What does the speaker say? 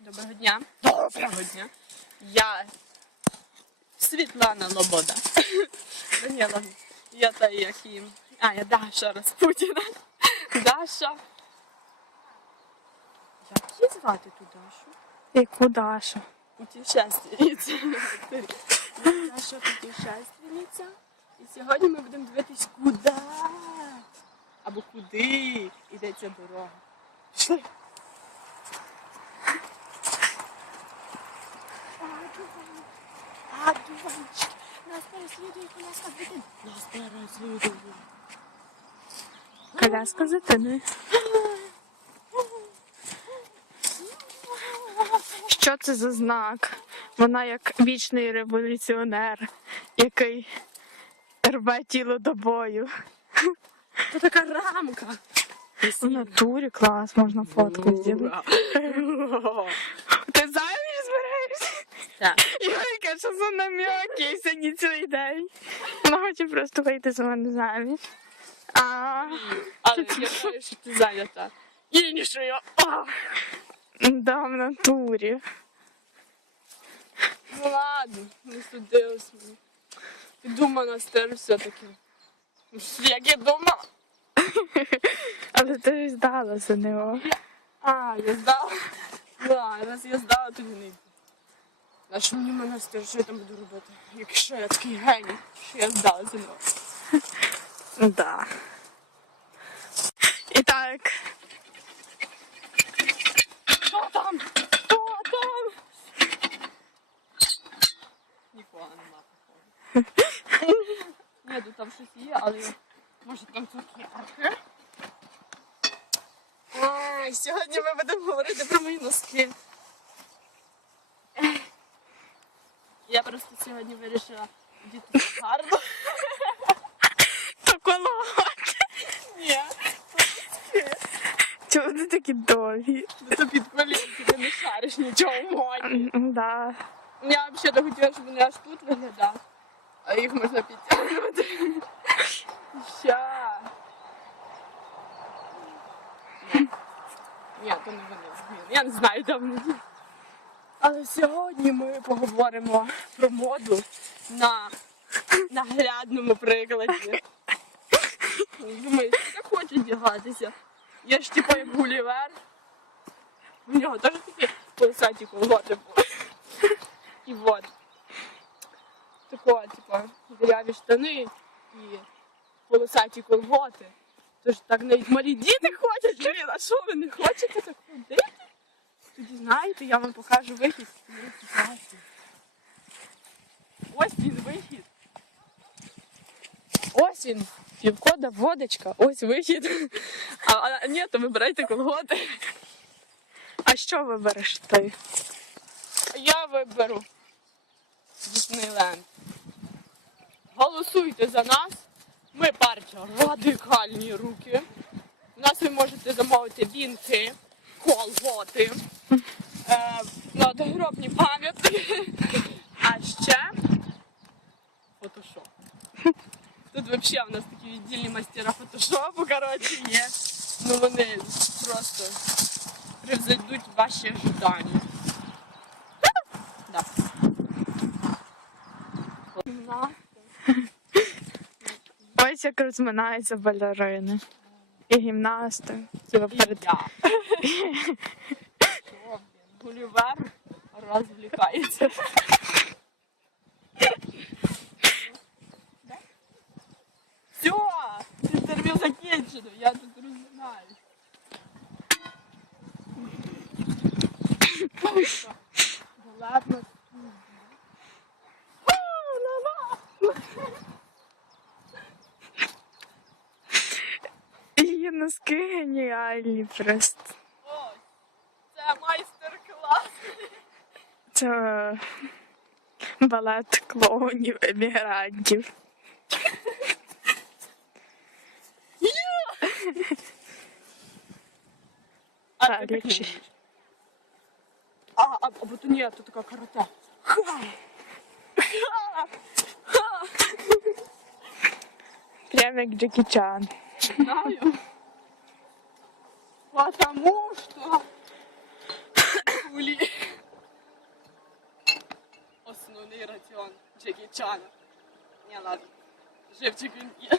Доброго дня. Доброго дня. Я Світлана Лобода. Даніла. Я та як їм. А, я Даша Распутіна. Даша. Як її звати ту Дашу? Яку Дашу? Путешественниця. Я Даша путешественниця. І сьогодні ми будемо дивитись, куди або куди йдеться дорога. Пішли. А. Нас один. Нас переслідують. Коляска тиною. Що це за знак? Вона як вічний революціонер, який рве тіло до бою. Це така рамка. В натурі клас, можна фотку зробити. Ти заміж збираєшся? Так. Юлька, що за нам'яки сьогодні цілий день. Вона хоче просто вийти з мене заміж. А, Але я знаю, що ти зайнята. Іншою. А! да, в натурі. Ну ладно, не судилась мені. І думала стер все-таки. Як я думала. Ти ж здала за нього. А, я здала. Да, раз я здала, тоді не йду. А що мені монастир, що я там буду робити? Якщо я такий геній, що я здала за нього. Да. І так, Хто там? Хто там? Нікого нема походу. Ні, тут там щось є, але я- може там цукерки. Ай, сьогодні ми будемо говорити про мої носки. Я просто сьогодні вирішила діти гарно. Ні, Чого вони такі довгі? ну то під колінки, ти не шариш нічого в моді. Да. Я взагалі хотіла, щоб вони аж тут виглядали, а їх можна підтягнути. Ща. Ні, Ні, то не вони. Ні, Я не знаю, де вони. є. Але сьогодні ми поговоримо про моду на наглядному прикладі. Думаю, я хочу вдягатися. Я ж типу як Гулівер. У нього теж такі полосаті колготи були. І вот. Такого, типа, дыряві штани і полосаті колготи. Тож так навіть малі діти ходять, блін, а що ви не хочете так ходити? Тоді знаєте, я вам покажу вихід. Ось він вихід. Ось він. Півкода, водочка, ось вихід. А, а ні, то вибирайте колготи. А що вибереш ти? Я виберу Діснейленд. Голосуйте за нас. Ми партія радикальні руки. У нас ви можете замовити вінки, колготи, е, надгробні пам'ятники. А ще фотошоп. Тут взагалі у нас такі віддільні мастера фотошопу, коротше, є. Ну вони просто превзойдуть ваші ожидання. Да. На. Ось як розминаються балерини. І гімнасти. І перед. Гулівер розвлікається. Все, інтерв'ю закінчено, я тут розминаюсь. Ладно. Її носки геніальні просто. Ось, це майстер-клас. Це балет клоунів, емігрантів. А, Так, ти так вмієш. А, а, або ні, така карате. Ха! Прямо як Джекі Чан. Знаю. Потому что кулі. Основний раціон Джекі Чана. Не ладно. Живчик він є.